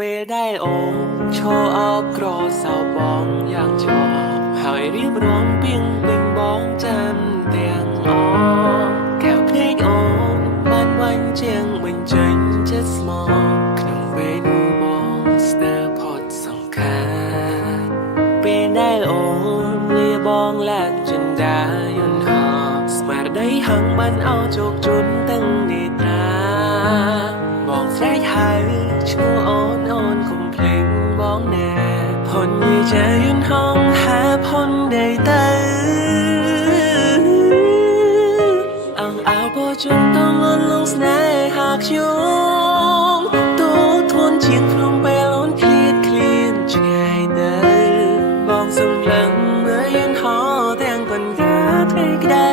ពេលដែលអូនឈរអបក្រសោបងយ៉ាងជាប់ហើយរៀបរាប់ពីងពេញបងចាំទាំងអកែវភ្នែកអូនបានវាញ់ជាងបញ្ចេញចិត្តស្មោះក្នុងពេលនោះបងស្ទើរផុតសង្ខារពេលដែលអូនលាបងឡើងចិនដាយន្តហោះស្មារតីហឹងបានអោជោគជន់ទាំងនេត្រាបងស្រែកហៅឈ្មោះអូនកុំភ្លេចបងណែផុនវិជាយន្តហោះហាផុនដីទៅអងអោបជុំតងអនលងស្នេហាខ្ញុំទូធន់ជាងក្នុងពេលអូនឃ្លាតឆ្ងាយទៅបងសម្លឹងមើលយន្តហោះទាំងកណ្ដាលថ្ងៃក្តៅ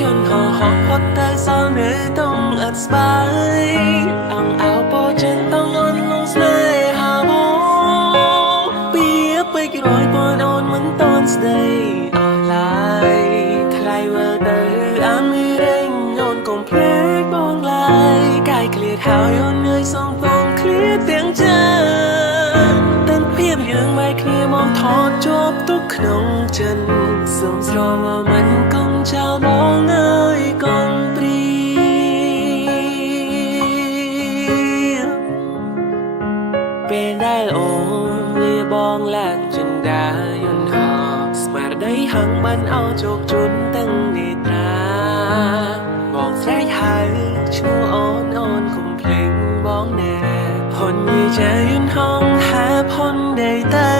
យន្តហោះហោះផុតទៅសល់នៅតងអត់ស្បាយអងអោបជុំតងអនលងស្នេហាបងពីពេករយពនអូនមិនតន់ស្ដីអស់ឡើយថ្លៃមើលទៅអាមីរេងអូនកុំភ្លេចបងឡើយកាយឃ្លាតហើយអូនងើយសងបងឃ្លាតទាំងចិត្តទាំងភាពយើងមិនគ្នាមកថតជាប់ទុកក្នុងចិត្តសូមស្រមមិនកុំចោលបងអើយកុំព្រីពេលដែលអូនលាបងឡើងចិនដាយន្តហោះស្មារតីហឹងបានអោជោគជន់ទាំងនេត្រាបងស្រែកហៅឈ្មោះអូនកុំភ្លេចបងណែផុនវិជាយន្តហោះហាផុនដីទៅ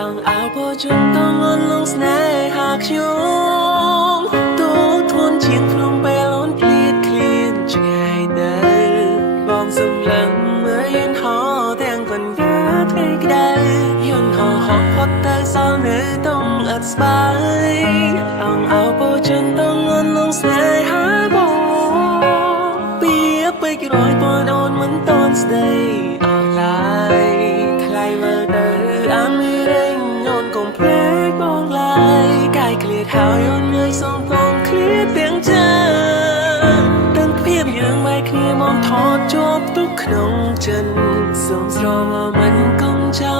អងអោបជុំតងអនលងស្នេហាខ្ញុំទូធន់ជាងក្នុងពេលអូនឃ្លាតឆ្ងាយទៅបងសម្លឹងមើលយន្តហោះទាំងកណ្ដាលថ្ងៃក្តៅយន្តហោះហោះផុតទៅសល់នៅតងអត់ស្បាយអងអោបជុំតងអនលងស្នេហាបងពីពេករយពនអូនមិនតន់ស្ដីអស់ឡើយថ្លៃមើលទៅអាមីរេងអូនកុំភ្លេចបងឡើយកាយឃ្លាតហើយអូនងើយសងបងឃ្លាតទាំងចិត្តទាំងភាពយើងមិនគ្នាមកថតជាប់ទុកក្នុងចិត្តសូមស្រមមិនកុំចោល